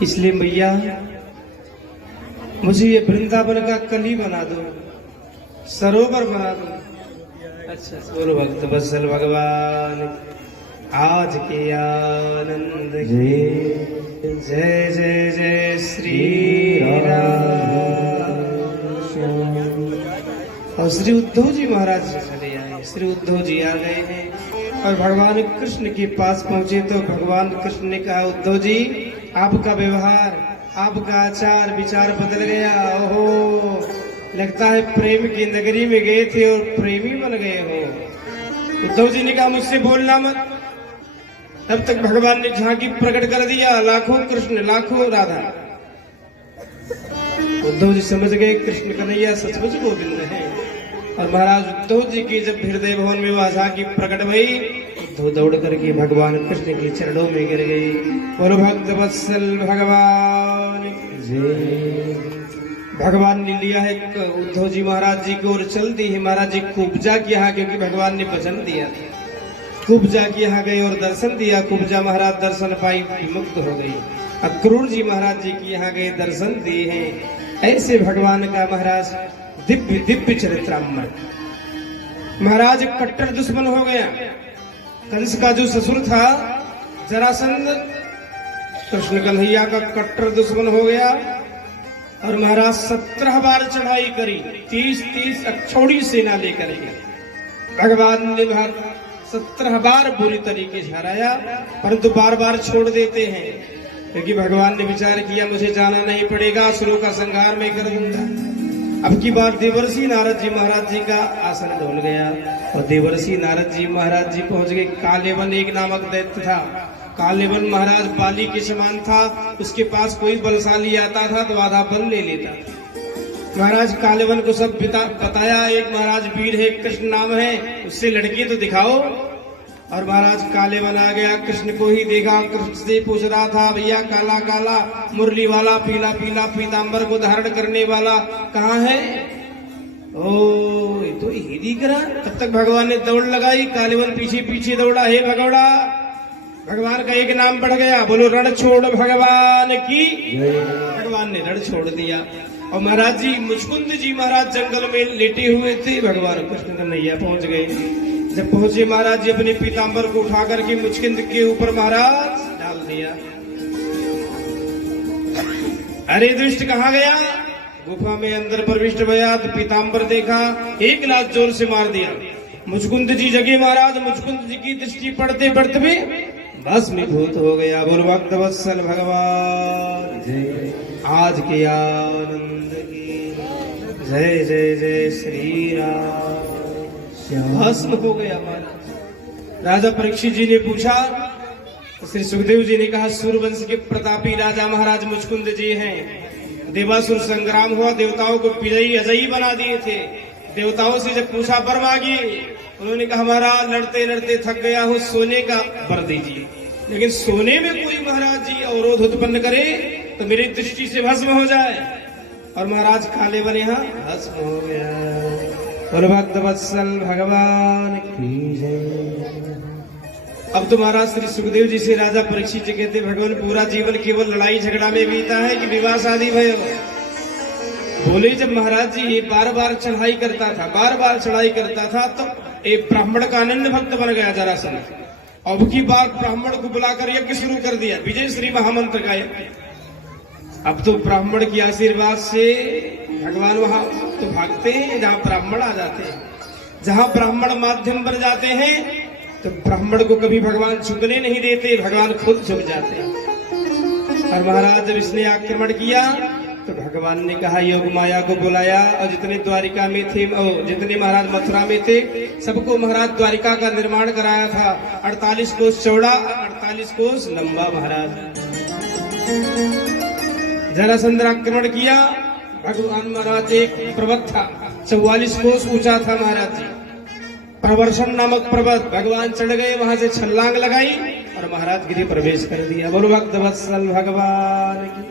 इसलिए मैया मुझे ये वृंदावन का कली बना दो, सरोवर बना दो। अच्छा, बोलो भक्त वत्सल भगवान आज के आनंद के। जय जय जय श्री राम। और श्री उद्धव जी महाराज चले आए। श्री उद्धव जी आ गए हैं और भगवान कृष्ण के पास पहुंचे तो भगवान कृष्ण ने कहा, उद्धव जी आपका व्यवहार, आपका आचार विचार बदल गया। ओहो, लगता है प्रेम की नगरी में गए थे और प्रेमी बन गए हो। उद्धव जी ने कहा, मुझसे बोलना मत। तब तक भगवान ने झांकी प्रकट कर दिया, लाखों कृष्ण लाखों राधा। उद्धव जी समझ गए कृष्ण कन्हैया सचमुच गोविंद है। और महाराज उद्धव जी की जब हृदय भवन में वह झांकी प्रकट हुई, उद्धव दौड़ करके भगवान कृष्ण के चरणों में गिर गई। बोलो भक्त वत्सल भगवान जय। भगवान ने लिया है उद्धव जी महाराज जी को और चलती ही महाराज जी कुब्जा के यहाँ, क्योंकि भगवान ने वचन दिया था। कुब्जा के यहाँ गए और दर्शन दिया। कुब्जा महाराज दर्शन पाई, विमुक्त हो गई। अक्रूर जी महाराज जी के यहाँ गए, दर्शन दिए हैं। ऐसे भगवान का महाराज दिव्य दिव्य चरित्रामृत। महाराज कट्टर दुश्मन हो गया। कंस का जो ससुर था जरासंध, कृष्ण कन्हैया का कट्टर दुश्मन हो गया। और महाराज 17 बार चढ़ाई करी, 30 अक्षौड़ी सेना लेकर के। भगवान ने 17 बार बुरी तरीके से हराया, परंतु बार बार छोड़ देते हैं, क्योंकि भगवान ने विचार किया मुझे जाना नहीं पड़ेगा, असुरों का संहार मैं कर दूंगा। अब की बार देवर्षि नारद जी महाराज जी का आसन डोल गया और देवर्षि नारद जी महाराज जी पहुंच गए। कालेवन एक नामक दैत्य था। कालेवन महाराज बाली के समान था, उसके पास कोई बलशाली आता था तो आधा बल ले लेता। महाराज कालेवन को सब बताया, एक महाराज वीर है, कृष्ण नाम है, उससे लड़की तो दिखाओ। और महाराज कालेवन आ गया, कृष्ण को ही देखा, कृष्ण से पूछ रहा था, भैया काला काला मुरली वाला पीला पीला पीताम्बर को धारण करने वाला कहाँ है? ओ, ये तो ही दिख रहा। तब तक भगवान ने दौड़ लगाई, कालेवन पीछे पीछे दौड़ा। हे भगौड़ा, भगवान का एक नाम बढ़ गया, बोलो रण छोड़ भगवान की। भगवान ने रण छोड़ दिया। और महाराज जी मुचकुंद जी महाराज जंगल में लेटे हुए थे। भगवान कृष्ण कन्हैया पहुंच गए। जब पहुंचे महाराज जी अपने पीताम्बर को उठा करके मुचकुंद के ऊपर महाराज डाल दिया। अरे दुष्ट कहाँ गया? गुफा में अंदर प्रविष्ट भया तो पीताम्बर देखा, एक लात जोर से मार दिया। मुचकुंद जी जगे महाराज, मुचकुंद जी की दृष्टि पड़ते पड़ते में भस्मीभूत हो गया। बोल भक्त वत्सल भगवान जय। आज के आनंद की जय जय जय श्री राम। भस्म हो गया महाराज। राजा परीक्षित जी ने पूछा, श्री सुखदेव जी ने कहा, सूर्यवंश के प्रतापी राजा महाराज मुचकुंद जी हैं। देवासुर संग्राम हुआ, देवताओं को विजयी अजयी बना दिए थे। देवताओं से जब पूछा वर मांगी, उन्होंने कहा महाराज लड़ते लड़ते थक गया हूँ, सोने का वर दीजिए। लेकिन सोने में कोई महाराज जी अवरोध उत्पन्न करे तो मेरी दृष्टि से भस्म हो जाए। और महाराज कालेवन यहाँ भस्म हो गया। और भक्त वत्सल भगवान की जय। अब तो महाराज श्री सुखदेव जी से राजा परीक्षित जी कहते, भगवान पूरा जीवन केवल लड़ाई झगड़ा में बीता है कि विवाह शादी भयो? बोले जब महाराज जी ये बार बार चढ़ाई करता था, बार बार चढ़ाई करता था, तो एक ब्राह्मण का अनन्य भक्त बन गया जरासंध। अब की बार ब्राह्मण को बुलाकर यज्ञ शुरू कर दिया, विजय श्री महामंत्र का यज्ञ। अब तो ब्राह्मण की आशीर्वाद से भगवान वहां तो भागते हैं जहां ब्राह्मण आ जाते हैं। जहां ब्राह्मण माध्यम बन जाते हैं तो ब्राह्मण को कभी भगवान झुकने नहीं देते, भगवान खुद झुक जाते हैं। और महाराज जब इसने आक्रमण किया तो भगवान ने कहा, योग माया को बुलाया। और जितने द्वारिका में थे, जितने महाराज मथुरा में थे, सबको महाराज द्वारिका का निर्माण कराया था। 48 कोस चौड़ा, 48 कोस लंबा। महाराज जरासंध आक्रमण किया। भगवान महाराज एक पर्वत था, 44 कोस ऊंचा था। महाराज जी प्रवर्षण नामक पर्वत भगवान चढ़ गए, वहां से छलांग लगाई और महाराज गिरी प्रवेश कर दिया। बोलो भक्त वत्सल भगवान की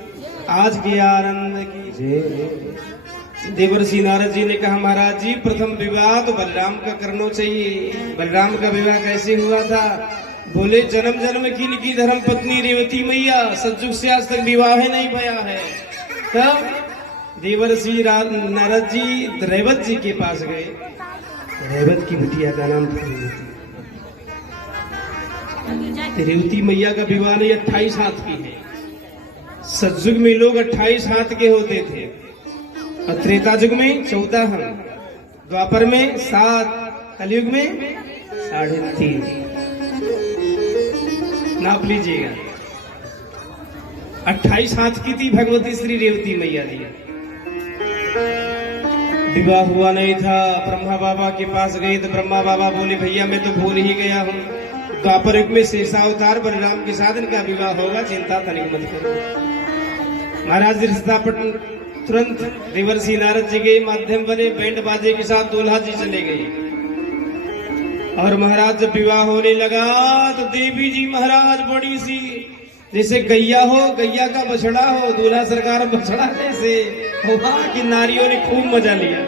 आज के आनंद की जय। देवर्षि नारद जी ने कहा, महाराज जी प्रथम विवाह तो बलराम का करना चाहिए। बलराम का विवाह कैसे हुआ था? बोले जन्म जन्म की इनकी धर्म पत्नी रेवती मैया सतयुग से आज तक विवाह नहीं भया है। तब देवर्षि नारद जी रेवत जी के पास गए। रेवत की बिटिया का नाम था रेवती। रेवती मैया का विवाह नहीं 28 हाथ की है। सतयुग में लोग 28 हाथ के होते थे और त्रेता युग में 14, द्वापर में 7, कलयुग में 3.5। नाप लीजिएगा। 28 हाथ की थी भगवती श्री रेवती मैया जी। विवाह हुआ नहीं था। ब्रह्मा बाबा के पास गए तो ब्रह्मा बाबा बोले भैया मैं तो भूल ही गया हूँ, द्वापर युग में शेषावतार बलराम के साथ इनका विवाह होगा, चिंता तनिक मत करो। महाराज रिश्ता पटन तुरंत देवर्षि नारद जी के माध्यम बने, बैंड बाजे के साथ दूल्हा जी चले गए। और महाराज जब विवाह होने लगा तो देवी जी महाराज बड़ी सी जैसे गैया हो, गैया का बछड़ा हो, दूल्हा सरकार बछड़ा जैसे वहां की नारियों ने खूब मजा लिया।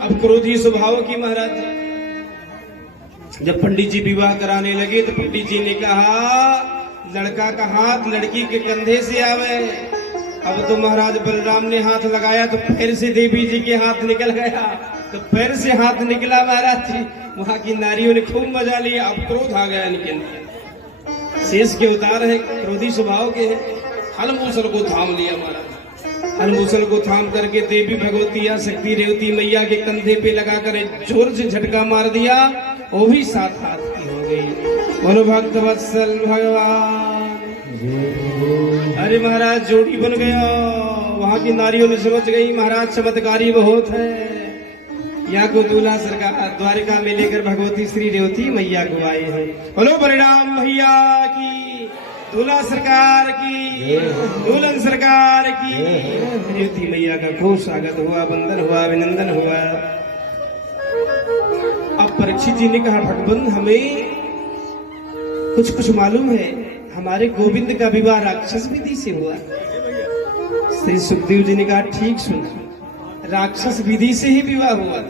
अब क्रोधी स्वभाव की महाराज जब पंडित जी विवाह कराने लगे तो पंडित जी ने कहा लड़का का हाथ लड़की के कंधे से आवे। अब तो महाराज बलराम ने हाथ लगाया तो पैर से देवी जी के हाथ निकल गया, तो पैर से हाथ निकला महाराज जी। वहां की नारियों ने खूब मजा लिया। अब क्रोध आ गया इनके अंदर। शेष के उतार है, क्रोधी स्वभाव के हैं। हलमूसल को थाम लिया महाराज। हलमूसल को थाम करके देवी भगवती या शक्ति रेवती मैया के कंधे पे लगाकर जोर से झटका मार दिया। वो भी 7 हाथ की हो गई। बोलो भक्त वत्सल भगवान। अरे महाराज जोड़ी बन गया। वहां की नारियों ने समझ गई महाराज चमत्कारी बहुत है। यहाँ को दूल्हा सरकार द्वारिका में लेकर भगवती श्री रेवती मैया को आए हैं। बोलो बलराम भैया की, दूल्हा सरकार की, दुल्हन सरकार की। रेवती मैया का खूब स्वागत हुआ, वंदन हुआ, अभिनंदन हुआ। अब परीक्षित जी ने कहा भगवान हमें कुछ मालूम है, हमारे गोविंद का विवाह राक्षस विधि से हुआ। श्री सुखदेव जी ने कहा ठीक सुना, राक्षस विधि से ही विवाह हुआ।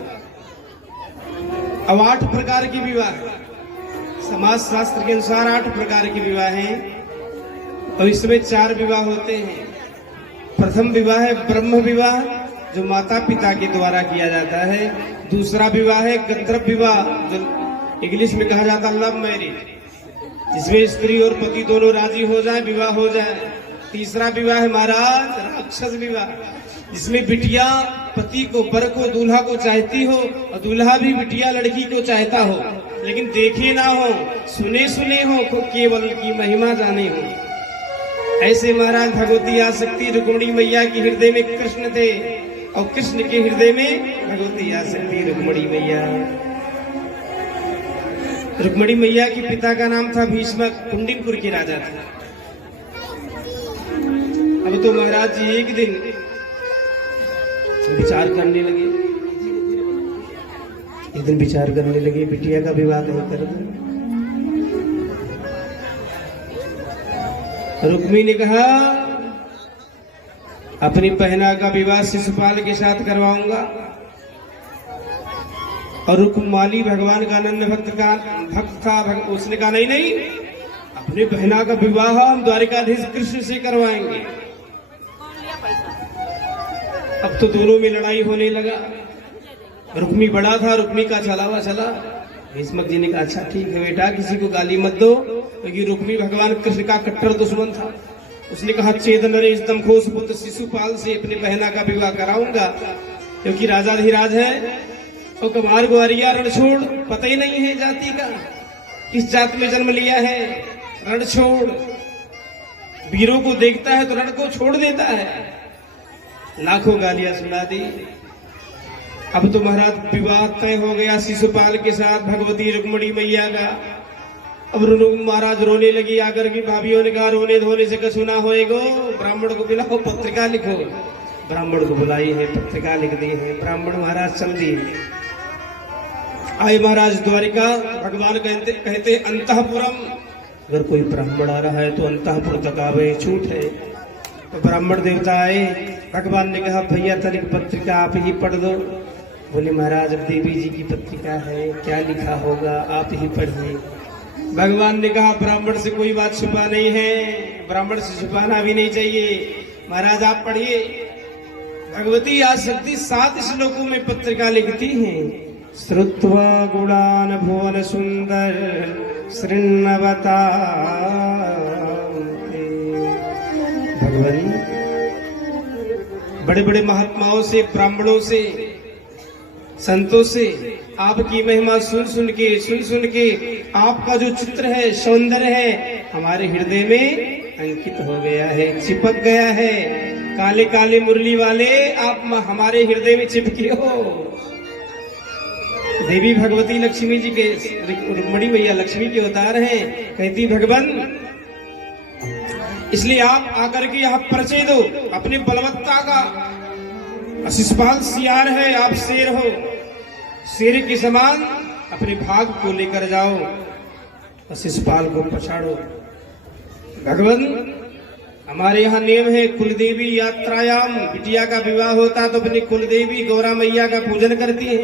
अब 8 प्रकार की विवाह, समाज शास्त्र के अनुसार 8 प्रकार की विवाह हैं और इसमें 4 विवाह होते हैं। प्रथम विवाह है ब्रह्म विवाह जो माता पिता के द्वारा किया जाता है। दूसरा विवाह है गंधर्व विवाह जो इंग्लिश में कहा जाता है लव मैरिज, जिसमें स्त्री और पति दोनों राजी हो जाए, विवाह हो जाए। तीसरा विवाह है महाराज राक्षस विवाह, जिसमें बिटिया पति को, वर को, दूल्हा को चाहती हो और दूल्हा भी बिटिया लड़की को चाहता हो, लेकिन देखे ना हो, सुने हो, केवल की महिमा जाने हो। ऐसे महाराज भगवती आसक्ति रुक्मिणी मैया के हृदय में कृष्ण थे और कृष्ण के हृदय में भगवती आसक्ति रुक्मिणी मैया। रुक्मिणी मैया के पिता का नाम था भीष्मक, कुंडिनपुर के राजा थे। अब तो महाराज जी एक दिन विचार करने लगे, बिटिया का विवाह नहीं कर दो। रुक्मिणी ने कहा अपनी बहना का विवाह शिशुपाल के साथ करवाऊंगा। और रुक्माली भगवान का अनन्य भक्त था। उसने कहा नहीं, अपनी बहना का विवाह हम द्वारिकाधीश कृष्ण से करवाएंगे। अब तो दोनों में लड़ाई होने लगा। रुक्मी बड़ा था, रुक्मी का चला। भीष्मक जी ने कहा अच्छा ठीक है बेटा, किसी को गाली मत दो, क्योंकि रुक्मी भगवान कृष्ण का कट्टर दुश्मन था। उसने कहा चेद नरेश दमघोष पुत्र शिशुपाल से अपनी बहना का विवाह कराऊंगा, क्योंकि राजाधिराज है और कुमार ग्वारिया रणछोड़, पता ही नहीं है जाति का, किस जात में जन्म लिया है। रणछोड़ वीरों को देखता है तो रण को छोड़ देता है। लाखों गालियां सुना दी। अब तो महाराज विवाह तय हो गया शिशुपाल के साथ भगवती रुक्मिणी मैया का। अब महाराज रोने लगी आकर की भाभीयों ने कहा रोने धोने से कछु ना होएगो, ब्राह्मण को बुलाओ, पत्रिका लिखो। ब्राह्मण को बुलाई है, पत्रिका लिख दी है। ब्राह्मण महाराज चल दिए। आए महाराज द्वारिका। भगवान कहते अंतःपुरम, अगर कोई ब्राह्मण आ रहा है तो अंतःपुर तक आवे, छूट है। तो ब्राह्मण देवता आए। भगवान ने कहा भैया तनिक पत्रिका आप ही पढ़ दो। बोले महाराज अब देवी जी की पत्रिका है, क्या लिखा होगा, आप ही पढ़िए। भगवान ने कहा ब्राह्मण से कोई बात छुपा नहीं है, ब्राह्मण से छुपाना भी नहीं चाहिए। महाराज आप पढ़िए, भगवती आसक्ति 7 श्लोकों में पत्रिका लिखती हैं। श्रुत्वा गुणान भुवन सुंदर शृण्वता। भगवान बड़े बड़े महात्माओं से, ब्राह्मणों से, संतों से आपकी महिमा सुन सुन के आपका जो चित्र है, सौंदर्य है, हमारे हृदय में अंकित हो गया है, चिपक गया है। काले काले मुरली वाले आप हमारे हृदय में चिपके हो। देवी भगवती लक्ष्मी जी के, रुक्मणी मैया लक्ष्मी के अवतार हैं। कहती भगवान इसलिए आप आकर के यहाँ परिचय दो अपने बलवत्ता का। शिशुपाल सियार है, आप शेर हो, शेर के समान अपने भाग को लेकर जाओ और शिशुपाल को पछाड़ो। भगवान हमारे यहाँ नियम है, कुलदेवी यात्रायाम, बिटिया का विवाह होता तो अपनी कुलदेवी गौरा मैया का पूजन करती है।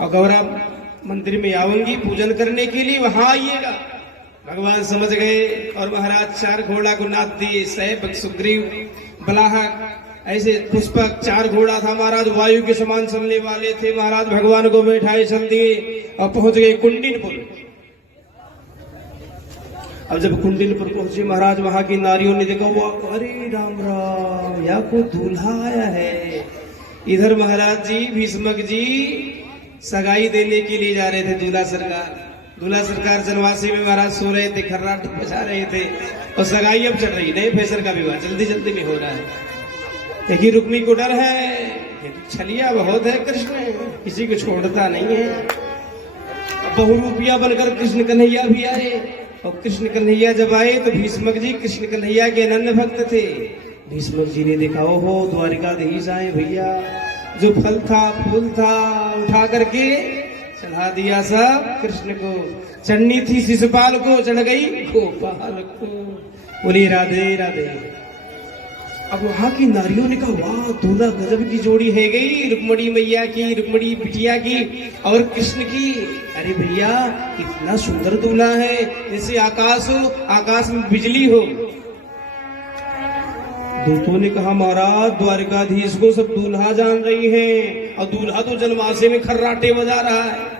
और गौरा मंदिर में आऊंगी पूजन करने के लिए, वहां आइएगा। भगवान समझ गए और महाराज 4 घोड़ा को नाद दिए। सैब, सुग्रीव, बलाहक, ऐसे पुष्पक 4 घोड़ा था महाराज, वायु के समान चलने वाले थे। महाराज भगवान को बैठाए चल दिए और पहुंच गए कुंडिनपुर। अब जब कुंडिनपुर पहुंचे महाराज, वहां की नारियों ने देखा, वाह अरे राम राम, या को दूल्हा आया है। इधर महाराज जी भीष्मक जी सगाई देने के लिए जा रहे थे। दूल्हा सरकार जनवासी में महाराज सो रहे थे, खर्राट बजा रहे थे और सगाई अब चल रही, नए फैसर का विवाह जल्दी जल्दी में हो रहा है। देखिए रुक्मी को डर है, छलिया बहुत है कृष्ण, किसी को छोड़ता नहीं है। बहुरूपिया बनकर कृष्ण कन्हैया भी आए और कृष्ण कन्हैया जब आए तो भीष्मक जी कृष्ण कन्हैया के अनन्य भक्त थे। भीष्मक जी ने देखा, ओहो द्वारिकाधीश आए भैया, जो फल था फूल था उठा करके चढ़ा दिया सब कृष्ण को। चढ़नी थी शिशुपाल को, चढ़ गई गोपाल को। बोली राधे राधे। अब वहां की नारियों ने कहा, वाह दूल्हा गजब की जोड़ी है गई, रुक्मणी मैया की, रुक्मणी बिटिया की और कृष्ण की। अरे भैया इतना सुंदर दूल्हा है, जैसे आकाश हो, आकाश में बिजली हो। दूतों ने कहा, महाराज द्वारिकाधीश को सब दूल्हा जान रही है और दूल्हा तो जनवासे में खर्राटे बजा रहा है।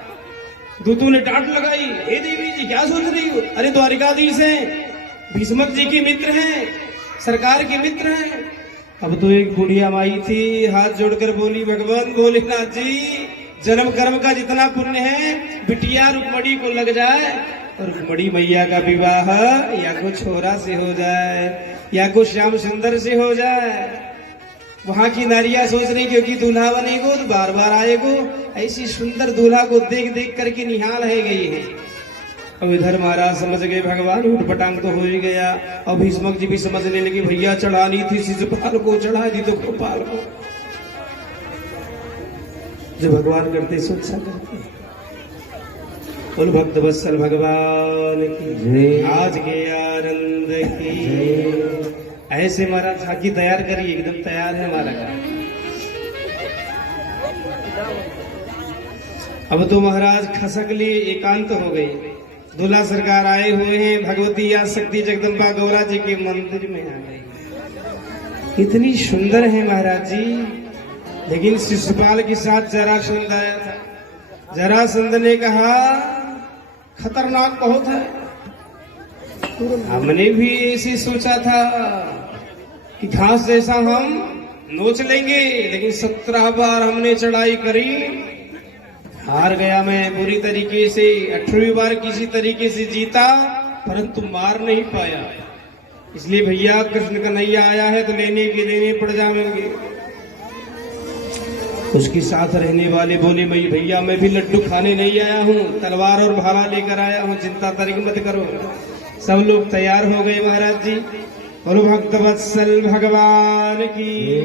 दूतों ने डांट लगाई, हे देवी जी क्या सोच रही हो? अरे द्वारिकाधीश हैं, भीष्मक जी के मित्र हैं, सरकार के मित्र हैं। अब तो एक बुढ़िया माई थी, हाथ जोड़कर बोली, भगवान भोलेनाथ जी जन्म कर्म का जितना पुण्य है बिटिया रुक्मणी को लग जाए और रुक्मणी मैया का विवाह या को छोरा से हो जाए या को श्याम सुंदर से हो जाए। वहां की नारियां सोच रही क्योंकि दूल्हा बनेगो तो बार बार आएगो, ऐसी सुंदर दूल्हा को देख देख करके निहाल है गई है। अब इधर महाराज समझ गए भगवान उठ पटांग तो हो ही गया। और भीष्मक जी भी समझने लगे, भैया चढ़ानी थी शिशुपाल को, चढ़ा दी तो गोपाल को। जो भगवान करते सोचा करते। बोल भक्त वत्सल भगवान की जय, आज के आनंद की। ऐसे महाराज झांकी तैयार करिए, एकदम तैयार है हमारा का। अब तो महाराज खसक लिए एकांत हो गए। दूल्हा सरकार आए हुए हैं, भगवती आसक्ति जगदम्बा गौरा जी के मंदिर में आ गए। इतनी सुंदर है महाराज जी, लेकिन शिशुपाल के साथ जरासंध आया था। जरासंध ने कहा खतरनाक बहुत है। हमने भी ऐसे सोचा था कि घास जैसा हम नोच लेंगे, लेकिन 17 बार हमने चढ़ाई करी, हार गया मैं बुरी तरीके से। 18वीं बार किसी तरीके से जीता परंतु मार नहीं पाया। इसलिए भैया कृष्ण कन्हैया आया है तो लेने के देने पड़ जाएंगे। उसके साथ रहने वाले बोले, भैया मैं भी लड्डू खाने नहीं आया हूँ, तलवार और भाला लेकर आया हूँ, चिंता तरीक मत करो। सब लोग तैयार हो गए महाराज जी। और भक्त वत्सल भगवान की।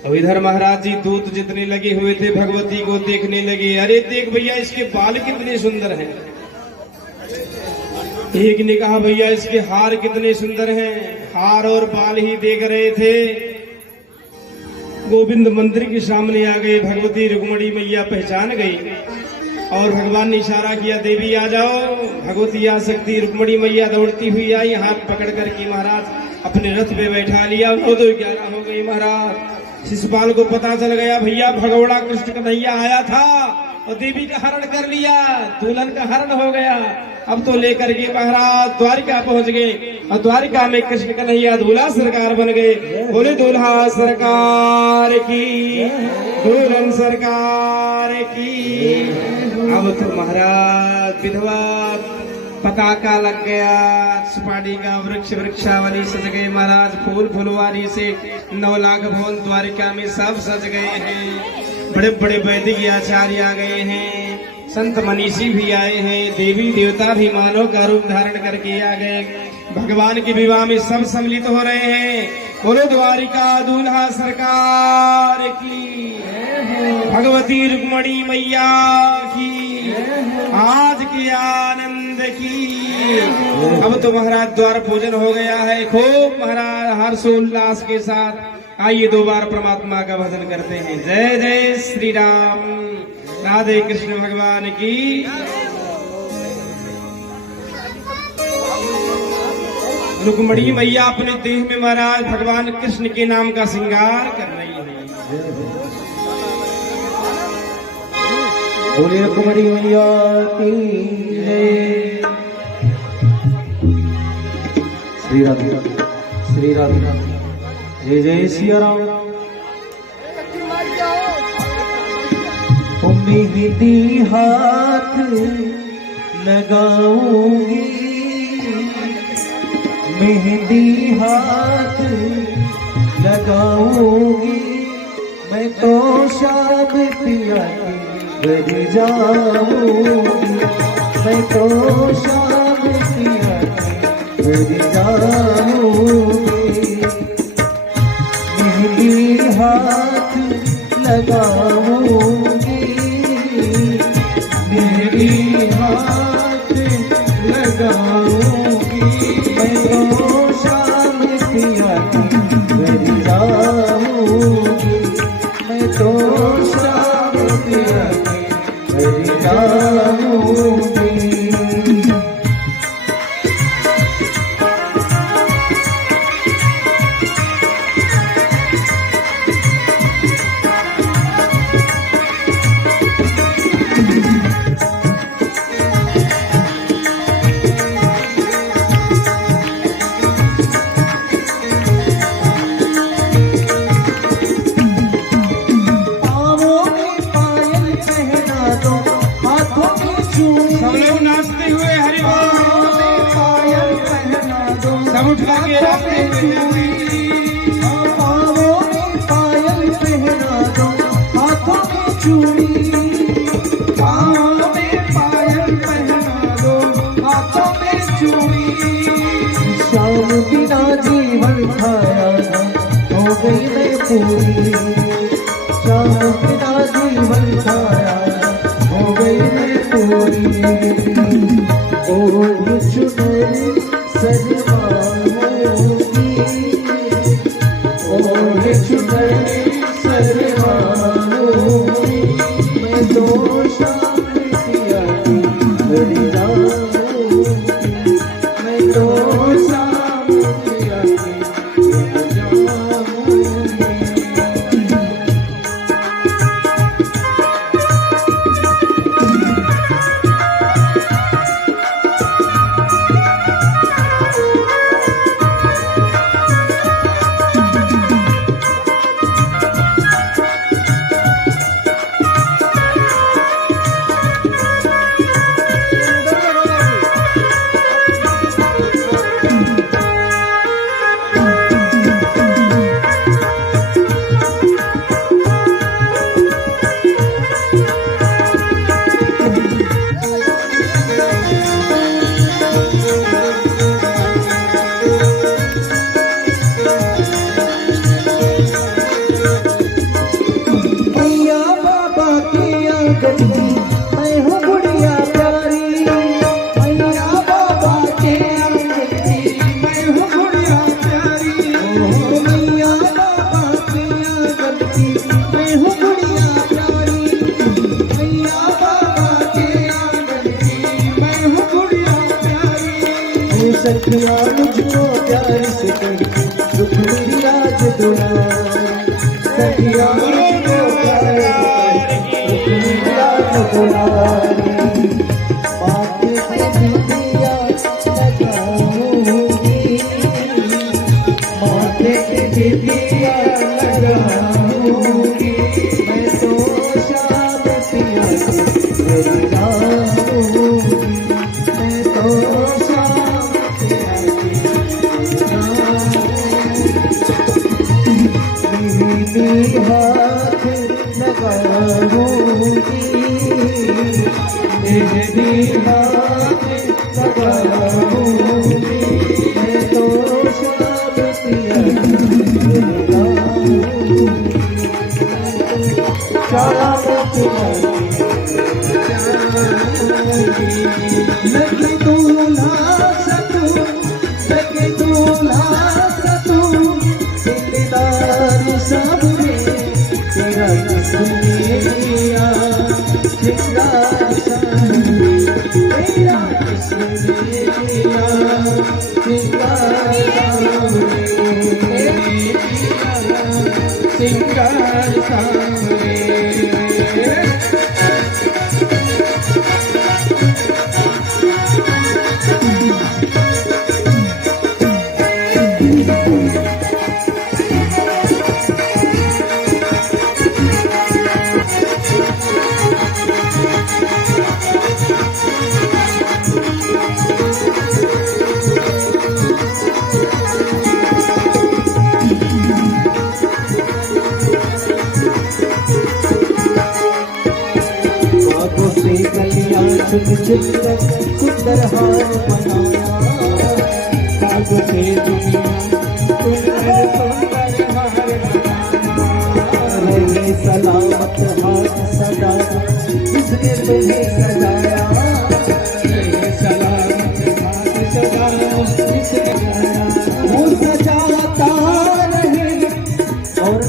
और इधर महाराज जी दूत जितने लगे हुए थे भगवती को देखने लगे। अरे देख भैया इसके बाल कितने सुंदर हैं। एक ने कहा भैया इसके हार कितने सुंदर हैं। हार और बाल ही देख रहे थे, गोविंद मंदिर के सामने आ गए। भगवती रुक्मणी मैया पहचान गई। और भगवान ने इशारा किया, देवी आ जाओ। भगवती आ सकती, रुक्मणी मैया दौड़ती हुई आई, हाथ पकड़ करके महाराज अपने रथ पे बैठा लिया। 9-11 हो गई महाराज। शिशुपाल को पता चल गया, भैया भगोड़ा कृष्ण कन्हैया आया था और देवी का हरण कर लिया, दुल्हन का हरण हो गया। अब तो लेकर के महाराज द्वारिका पहुंच गए और द्वारिका में कृष्ण कन्हैया दूल्हा सरकार बन गए। बोले दूल्हा सरकार की, दुल्हन सरकार की। अब तो महाराज विधवा पकाका लग गया, सुपारी का वृक्ष वृक्षावली सज गए महाराज। फूल फुलवारी से 9 लाख भवन द्वारिका में सब सज गए हैं। बड़े बड़े वैदिक आचार्य आ गए हैं, संत मनीषी भी आए हैं, देवी देवता भी मानव का रूप धारण करके आ गए। भगवान के विवाह में सब सम्मिलित हो रहे हैं। बोलो द्वारिका दूल्हा सरकार की, भगवती रुक्मणी मैया की, आज के आनंद की। अब तो महाराज द्वार पूजन हो गया है। खूब महाराज हर्षोल्लास के साथ आइए 2 बार परमात्मा का भजन करते हैं। जय जय श्री राम, राधे कृष्ण भगवान की। रुक्मणी मैया अपने देह में महाराज भगवान कृष्ण के नाम का श्रृंगार कर रही है। बोले रुक्मणी मैया की जय। श्री राधे श्री राधे, जय जय सिया राम। मेहंदी हाथ लगाऊंगी, मेहंदी हाथ लगाऊंगी, मैं तो शाम पिया के घर जाऊंगी, मैं तो शाम पिया के घर जाऊंगी। मेहंदी हाथ लगाऊंगी, मेहंदी हाथ लगाऊंगी, मैं तो शाम पिया के घर जाऊंगी, मैं तो शाम पिया के घर जाऊंगी। सब लोग नाचते हुए हरि बोल, सब उठ करके नाचते हुए। पायल पहना दो, हाथों में चूड़ी, पाँव में पायल पहना दो, हाथों में चूड़ी। शाम बिना जीवन खाया ना, हो गई मैं पूरी, शाम बिना जीवन खाया ना, हो गई मैं पूरी। ओढ़ चुनर सजवाऊंगी, ओढ़ चुनर सजवाऊंगी, मैं तो शाम पिया के घर जाऊंगी, मैं तो शाम पिया के घर जाऊंगी। सखिया मुझको प्यार से कही दुख मेरी राज दुलारी सखिया मुझको प्यार से कही दुख मेरी राज दुलारी माथे पे बिंदिया लगाऊंगी माथे पे बिंदिया लगाऊंगी मैं तो शाम पिया से जाऊंगी मैं तो शाम पिया से मेहंदी हाथ लगाऊंगी मेहंदी हाथ लगाऊंगी मैं तो शाम पिया से जाऊंगी शाम पिया लगे दूल्हा सतू लगे दूल्हा सतू दिलदार सब में तेरा किसलिया श्रृंगार तेरा किसलिया श्रृंगार सुंदर सुंदर हार बनाया कागो से दुनिया सुंदर सुंदर हार बनाया रहे सलामत हाथ सदा जिसने तुम्हें सजाया रहे सलामत हाथ सदा जिसने सजाया वो सजाता रहे और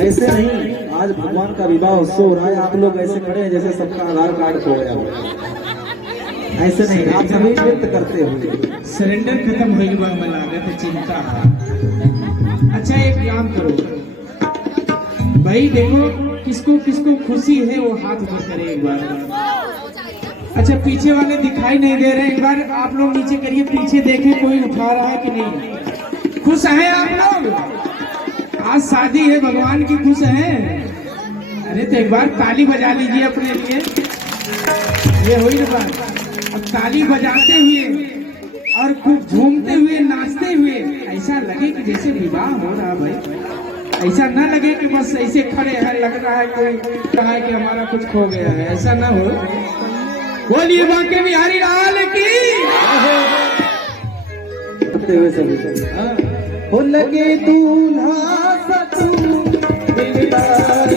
ऐसे नहीं। आज भगवान का विवाह उत्सव हो रहा है, आप लोग ऐसे खड़े हैं जैसे सबका आधार कार्ड खो गया हो। ऐसे नहीं, आप सभी व्यक्त करते हो। सरेंडर खत्म होने के बाद मैं लागत है चिंता। अच्छा एक काम करो भाई, देखो किसको किसको खुशी है वो हाथ ऊपर करे एक बार। अच्छा पीछे वाले दिखाई नहीं दे रहे, एक बार आप लोग नीचे करिए, पीछे देखें कोई उठा रहा है कि नहीं। खुश है आप लोग? आज शादी है भगवान की, खुश है? अरे तो एक बार ताली बजा लीजिए अपने लिए। ये हुई ना बात। अब ताली बजाते हुए और खूब झूमते हुए नाचते हुए ऐसा लगे कि जैसे विवाह हो रहा भाई। ऐसा ना लगे कि बस ऐसे खड़े हैं, लग रहा है कोई कहा है कि हमारा कुछ खो गया है, ऐसा ना हो। बोलिए बांके बिहारी लाल की। हो लगे दूल्हा सतू दिलदार